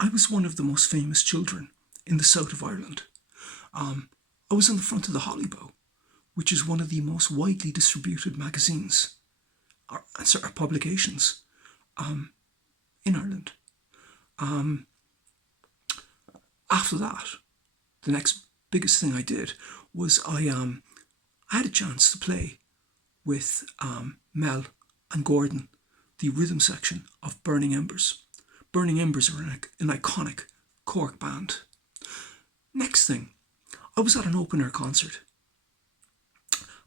I was one of the most famous children in the south of Ireland. I was on the front of the Holly Bough, which is one of the most widely distributed magazines or publications in Ireland. After that, the next biggest thing I did was I had a chance to play with Mel and Gordon, the rhythm section of Burning Embers. Burning Embers are an iconic Cork band. Next thing, I was at an open air concert,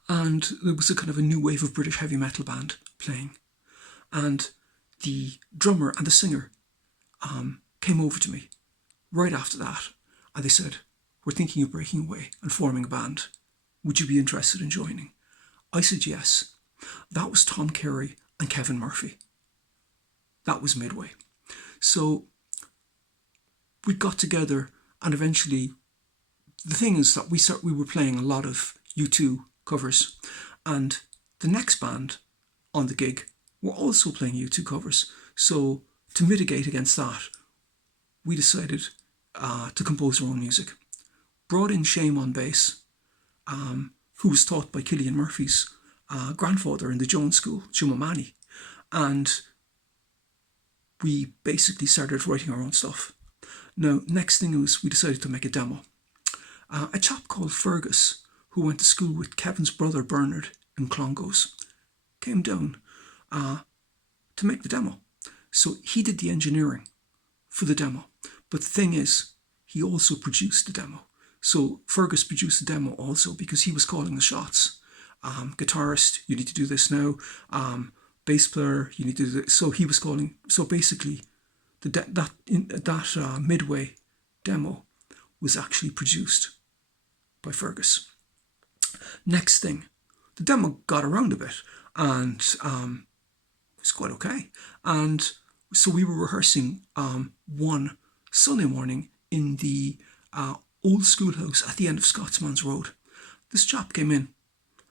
and there was a kind of a new wave of British heavy metal band playing, and the drummer and the singer came over to me right after that, and they said, "We're thinking of breaking away and forming a band. Would you be interested in joining?" I said yes. That was Tom Carey and Kevin Murphy. That was Midway. So we got together, and eventually, the thing is that we were playing a lot of U2 covers, and the next band on the gig were also playing U2 covers. So to mitigate against that, we decided to compose our own music. Brought in Shame on bass, who was taught by Cillian Murphy's grandfather in the Jones School, Jim O'Mahony, and we basically started writing our own stuff. Now, next thing was we decided to make a demo. A chap called Fergus, who went to school with Kevin's brother Bernard in Clongowes, came down to make the demo. So he did the engineering for the demo. But the thing is, he also produced the demo. So Fergus produced the demo also because he was calling the shots. Guitarist, you need to do this now. Bass player, you need to do this. So he was calling. So basically, that Midway demo was actually produced by Fergus. Next thing, the demo got around a bit, and it was quite okay. And so we were rehearsing one Sunday morning in the old schoolhouse at the end of Scotsman's Road. This chap came in,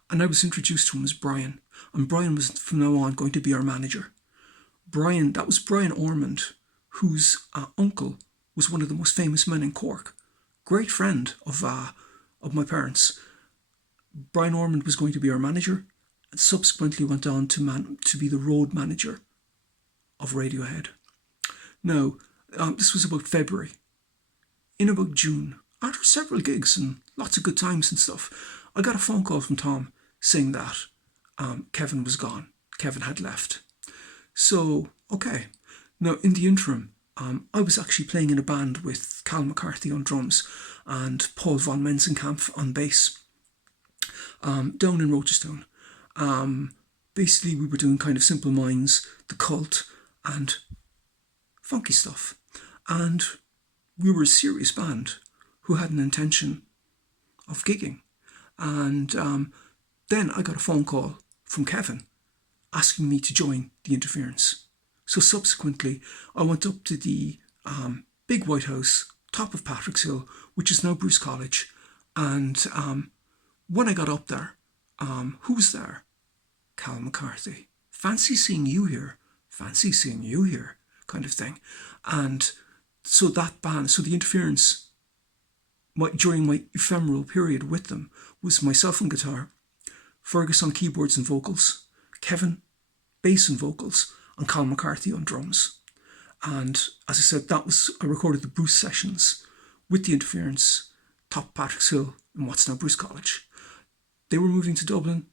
and I was introduced to him as Brian, and Brian was from now on going to be our manager. That was Brian Ormond, whose uncle was one of the most famous men in Cork, great friend of my parents. Brian Ormond was going to be our manager, and subsequently went on to be the road manager of Radiohead. Now, this was about February. In about June, after several gigs and lots of good times and stuff, I got a phone call from Tom saying that Kevin was gone. Kevin had left. So, okay. Now, in the interim, I was actually playing in a band with Cal McCarthy on drums and Paul von Menzenkampf on bass down in Rochestown. Basically, we were doing kind of Simple Minds, The Cult, and funky stuff. And we were a serious band who had an intention of gigging. And then I got a phone call from Kevin asking me to join the Interference. So subsequently, I went up to the big White House, top of Patrick's Hill, which is now Bruce College. And when I got up there, who was there? Cal McCarthy. Fancy seeing you here. Fancy seeing you here, kind of thing. And so that band, so the Interference, during my ephemeral period with them, was myself on guitar, Fergus on keyboards and vocals, Kevin, bass and vocals, and Cal McCarthy on drums. And as I said, I recorded the Bruce sessions with the Interference, top Patrick's Hill in what's now Bruce College. They were moving to Dublin.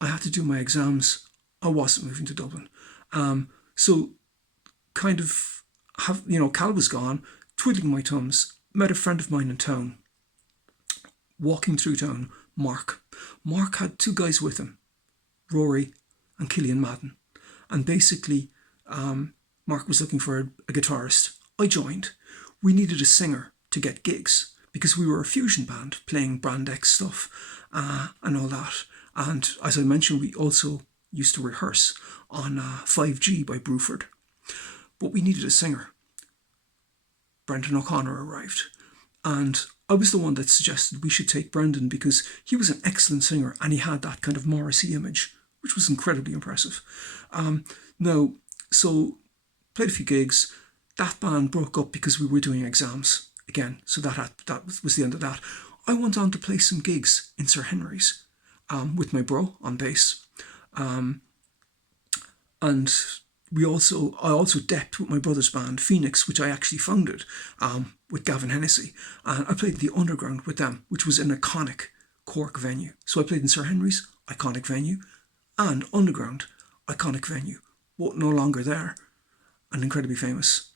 I had to do my exams. I wasn't moving to Dublin. So kind of Cal was gone, twiddling my thumbs, met a friend of mine in town. Walking through town, Mark. Mark had two guys with him, Rory and Cillian Madden. And basically, Mark was looking for a guitarist. I joined. We needed a singer to get gigs because we were a fusion band playing Brand X stuff and all that. And as I mentioned, we also used to rehearse on 5G by Bruford. But we needed a singer. Brendan O'Connor arrived. And I was the one that suggested we should take Brendan because he was an excellent singer and he had that kind of Morrissey image, which was incredibly impressive. So played a few gigs. that band broke up because we were doing exams again. So that was the end of that. I went on to play some gigs in Sir Henry's with my bro on bass. And I also depped with my brother's band, Phoenix, which I actually founded with Gavin Hennessy. And I played the Underground with them, which was an iconic Cork venue. So I played in Sir Henry's, iconic venue, and Underground, iconic venue, but no longer there, and incredibly famous.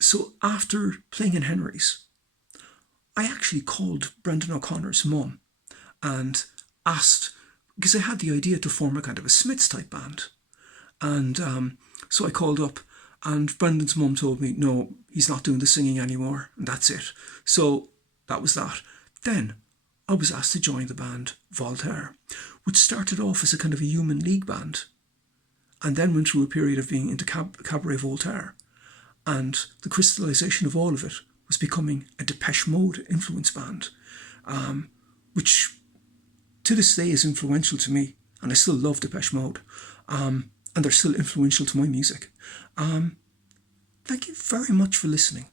So after playing in Henry's, I actually called Brendan O'Connor's mum and asked, because I had the idea to form a kind of a Smiths type band. And so I called up, and Brendan's mum told me, no, he's not doing the singing anymore, and that's it. So that was that. Then I was asked to join the band Voltaire, which started off as a kind of a human league band, and then went through a period of being into Cabaret Voltaire. And the crystallisation of all of it was becoming a Depeche Mode influence band, which to this day is influential to me, and I still love Depeche Mode. And they're still influential to my music. Thank you very much for listening.